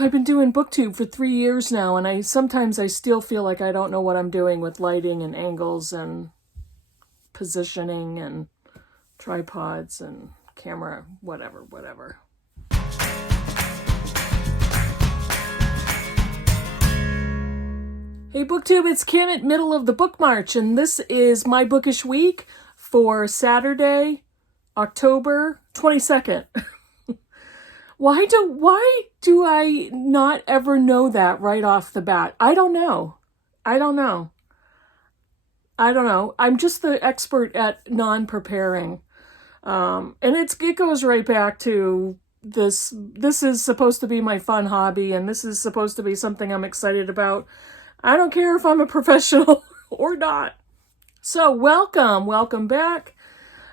I've been doing booktube for 3 years now, and sometimes I still feel like I don't know what I'm doing with lighting and angles and positioning and tripods and camera, whatever. Hey booktube, it's Kim at middle of the book march, and this is my bookish week for Saturday, October 22nd. Why do I not ever know that right off the bat? I don't know. I'm just the expert at non-preparing. And it goes right back to this. This is supposed to be my fun hobby, and this is supposed to be something I'm excited about. I don't care if I'm a professional or not. So welcome back.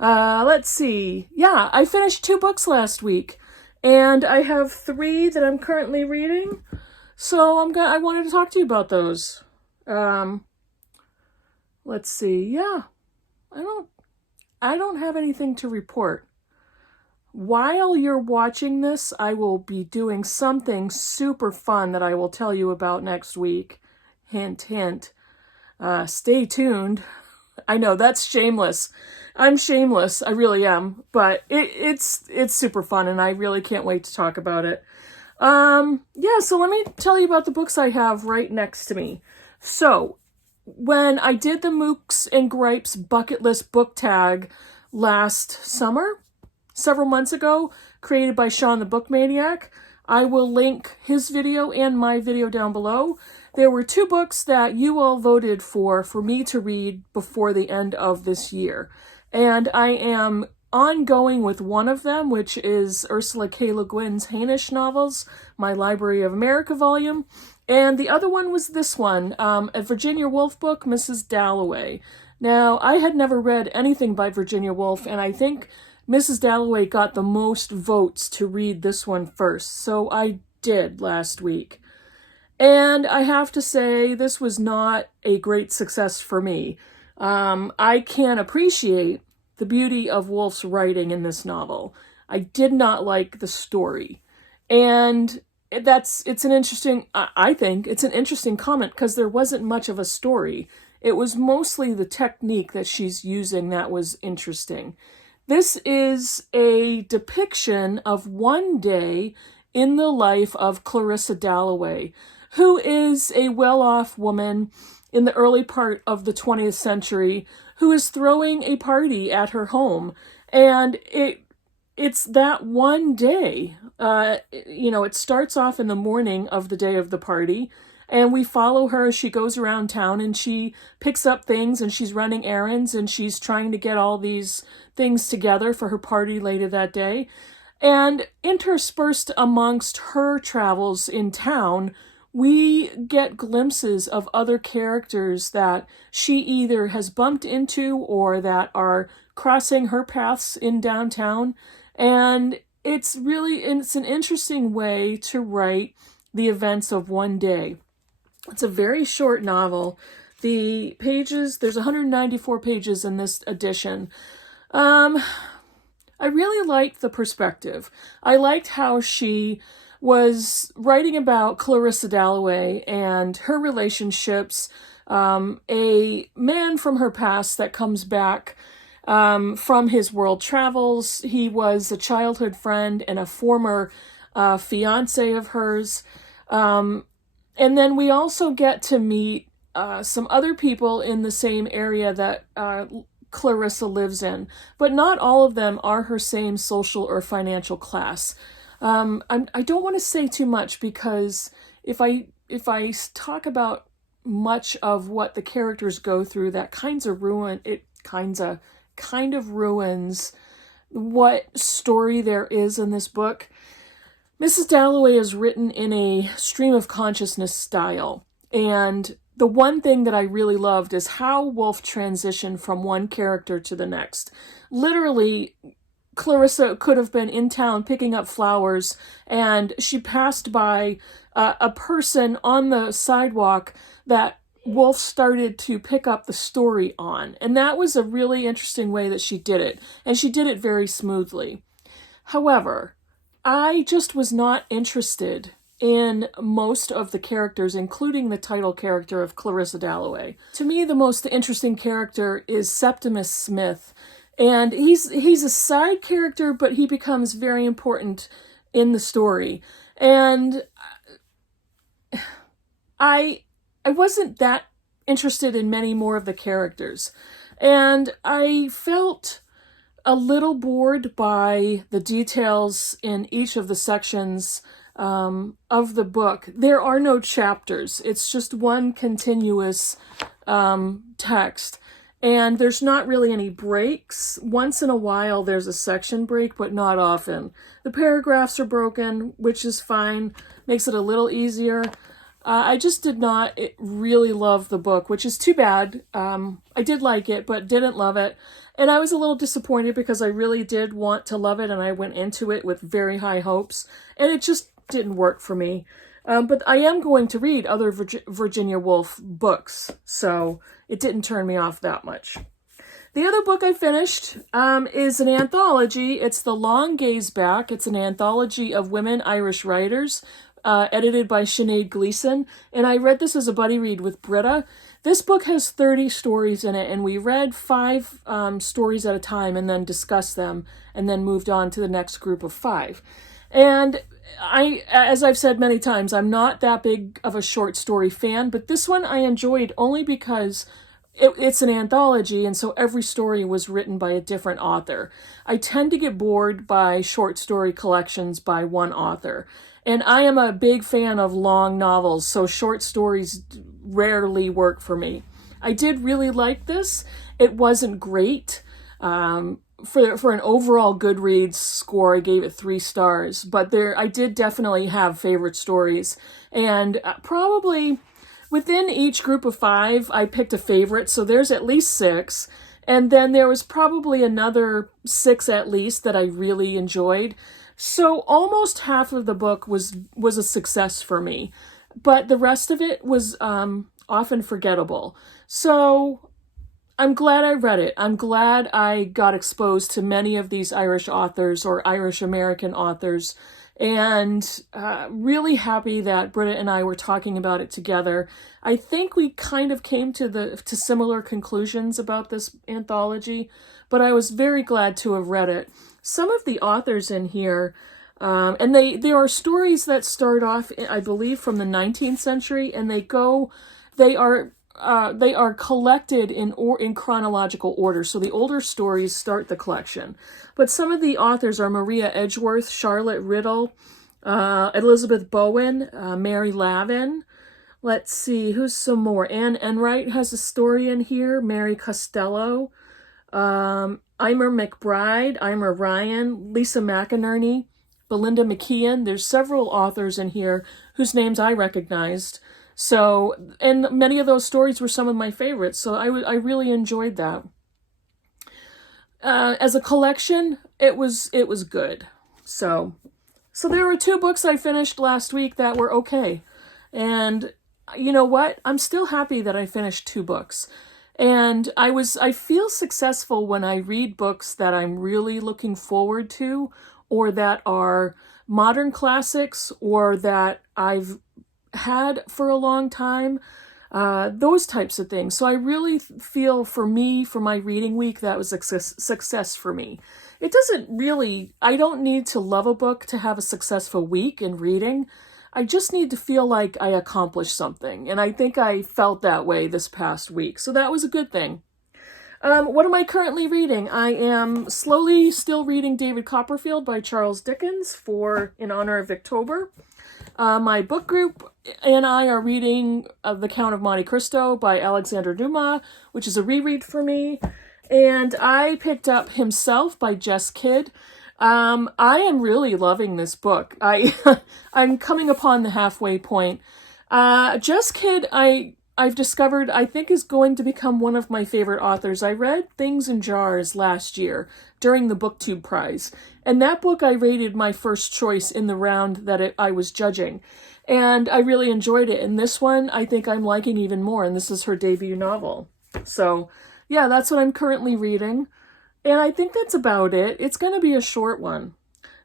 Let's see. Yeah, I finished 2 books last week. And I have 3 that I'm currently reading, so I wanted to talk to you about those. Let's see. Yeah, I don't have anything to report. While you're watching this, I will be doing something super fun that I will tell you about next week. Hint, hint. Stay tuned. I know, that's shameless. I'm shameless, I really am, but it's super fun, and I really can't wait to talk about it. Yeah, so let me tell you about the books I have right next to me. So, when I did the Mookse and Gripes bucket list book tag last summer, several months ago, created by Shawn the Book Maniac, I will link his video and my video down below. There were 2 books that you all voted for me to read before the end of this year. And I am ongoing with one of them, which is Ursula K. Le Guin's Hainish novels, my Library of America volume. And the other one was this one, a Virginia Woolf book, Mrs. Dalloway. Now, I had never read anything by Virginia Woolf, and I think Mrs. Dalloway got the most votes to read this one first. So I did last week. And I have to say, this was not a great success for me. I can appreciate the beauty of Woolf's writing in this novel. I did not like the story. And it's an interesting, I think it's an interesting comment because there wasn't much of a story. It was mostly the technique that she's using that was interesting. This is a depiction of one day in the life of Clarissa Dalloway, who is a well-off woman in the early part of the 20th century who is throwing a party at her home. And it's that one day. It starts off in the morning of the day of the party, and we follow her as she goes around town, and she picks up things, and she's running errands, and she's trying to get all these things together for her party later that day. And interspersed amongst her travels in town, we get glimpses of other characters that she either has bumped into or that are crossing her paths in downtown. And it's an interesting way to write the events of one day. It's a very short novel. The pages, there's 194 pages in this edition. I really liked the perspective. I liked how she was writing about Clarissa Dalloway and her relationships, a man from her past that comes back from his world travels. He was a childhood friend and a former fiance of hers. And then we also get to meet some other people in the same area that Clarissa lives in, but not all of them are her same social or financial class. I don't want to say too much because if I talk about much of what the characters go through, that kind of ruins what story there is in this book. Mrs. Dalloway is written in a stream of consciousness style, and the one thing that I really loved is how Woolf transitioned from one character to the next. Literally, Clarissa could have been in town picking up flowers, and she passed by a person on the sidewalk that Woolf started to pick up the story on. And that was a really interesting way that she did it, and she did it very smoothly. However, I just was not interested in most of the characters, including the title character of Clarissa Dalloway. To me, the most interesting character is Septimus Smith. And he's a side character, but he becomes very important in the story. And I wasn't that interested in many more of the characters. And I felt a little bored by the details in each of the sections of the book. There are no chapters. It's just one continuous text. And there's not really any breaks. Once in a while there's a section break, but not often. The paragraphs are broken, which is fine. Makes it a little easier. I just did not really love the book, which is too bad. I did like it, but didn't love it. And I was a little disappointed because I really did want to love it, and I went into it with very high hopes, and it just didn't work for me. But I am going to read other Virginia Woolf books, so it didn't turn me off that much. The other book I finished is an anthology. It's The Long Gaze Back. It's an anthology of women Irish writers, edited by Sinead Gleason. And I read this as a buddy read with Britta. This book has 30 stories in it, and we read 5 stories at a time and then discussed them and then moved on to the next group of 5. And as I've said many times, I'm not that big of a short story fan, but this one I enjoyed only because it's an anthology, and so every story was written by a different author. I tend to get bored by short story collections by one author, and I am a big fan of long novels, so short stories rarely work for me. I did really like this. It wasn't great. For an overall Goodreads score, I gave it 3 stars, but I did definitely have favorite stories, and probably within each group of 5, I picked a favorite, so there's at least 6, and then there was probably another 6 at least that I really enjoyed. So almost half of the book was a success for me, but the rest of it was often forgettable. So I'm glad I read it. I'm glad I got exposed to many of these Irish authors or Irish American authors, and really happy that Britta and I were talking about it together. I think we kind of came to similar conclusions about this anthology, but I was very glad to have read it. Some of the authors in here, and there are stories that start off, I believe, from the 19th century, and they are collected in chronological order. So the older stories start the collection. But some of the authors are Maria Edgeworth, Charlotte Riddle, Elizabeth Bowen, Mary Lavin. Let's see, who's some more? Anne Enright has a story in here. Mary Costello, Eimer McBride, Eimer Ryan, Lisa McInerney, Belinda McKeon. There's several authors in here whose names I recognized. So, and many of those stories were some of my favorites, so I really enjoyed that. As a collection, it was good. So there were 2 books I finished last week that were okay. And you know what? I'm still happy that I finished 2 books. And I feel successful when I read books that I'm really looking forward to, or that are modern classics, or that I've had for a long time, those types of things. So I really feel for my reading week, that was a success for me. It doesn't really, I don't need to love a book to have a successful week in reading. I just need to feel like I accomplished something. And I think I felt that way this past week. So that was a good thing. What am I currently reading? I am slowly still reading David Copperfield by Charles Dickens in honor of October. My book group and I are reading The Count of Monte Cristo by Alexander Dumas, which is a reread for me. And I picked up Himself by Jess Kidd. I am really loving this book. I'm coming upon the halfway point. Jess Kidd, I've discovered, I think, is going to become one of my favorite authors. I read Things in Jars last year during the BookTube Prize, and that book I rated my first choice in the round that I was judging, and I really enjoyed it. And this one, I think I'm liking even more, and this is her debut novel. So, yeah, that's what I'm currently reading, and I think that's about it. It's going to be a short one.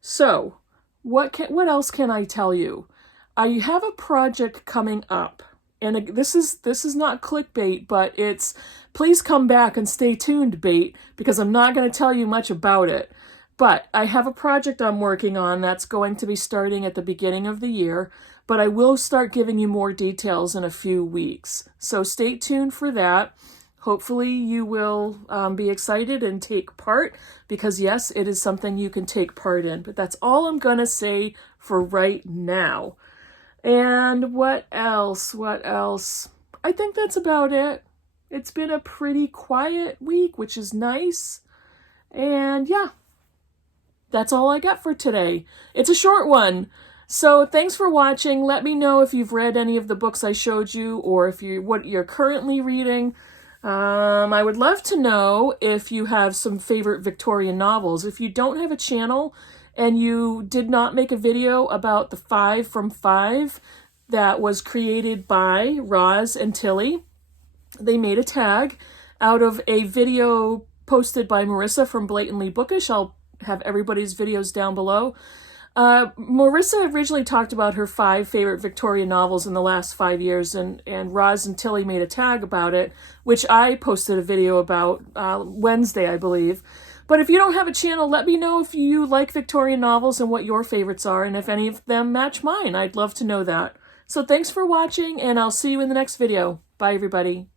So, what else can I tell you? I have a project coming up. And this is not clickbait, but it's please come back and stay tuned bait, because I'm not going to tell you much about it. But I have a project I'm working on that's going to be starting at the beginning of the year, but I will start giving you more details in a few weeks. So stay tuned for that. Hopefully you will be excited and take part, because yes, it is something you can take part in. But that's all I'm going to say for right now. And what else? What else? I think that's about it. It's been a pretty quiet week, which is nice. And yeah, that's all I got for today. It's a short one. So thanks for watching. Let me know if you've read any of the books I showed you, or if what you're currently reading. I would love to know if you have some favorite Victorian novels. If you don't have a channel and you did not make a video about the 5 from 5 that was created by Ros and Tilly, they made a tag out of a video posted by Marissa from Blatantly Bookish. I'll have everybody's videos down below. Marissa originally talked about her 5 favorite Victorian novels in the last 5 years, and Ros and Tilly made a tag about it, which I posted a video about Wednesday, I believe. But if you don't have a channel, let me know if you like Victorian novels and what your favorites are, and if any of them match mine. I'd love to know that. So thanks for watching, and I'll see you in the next video. Bye, everybody.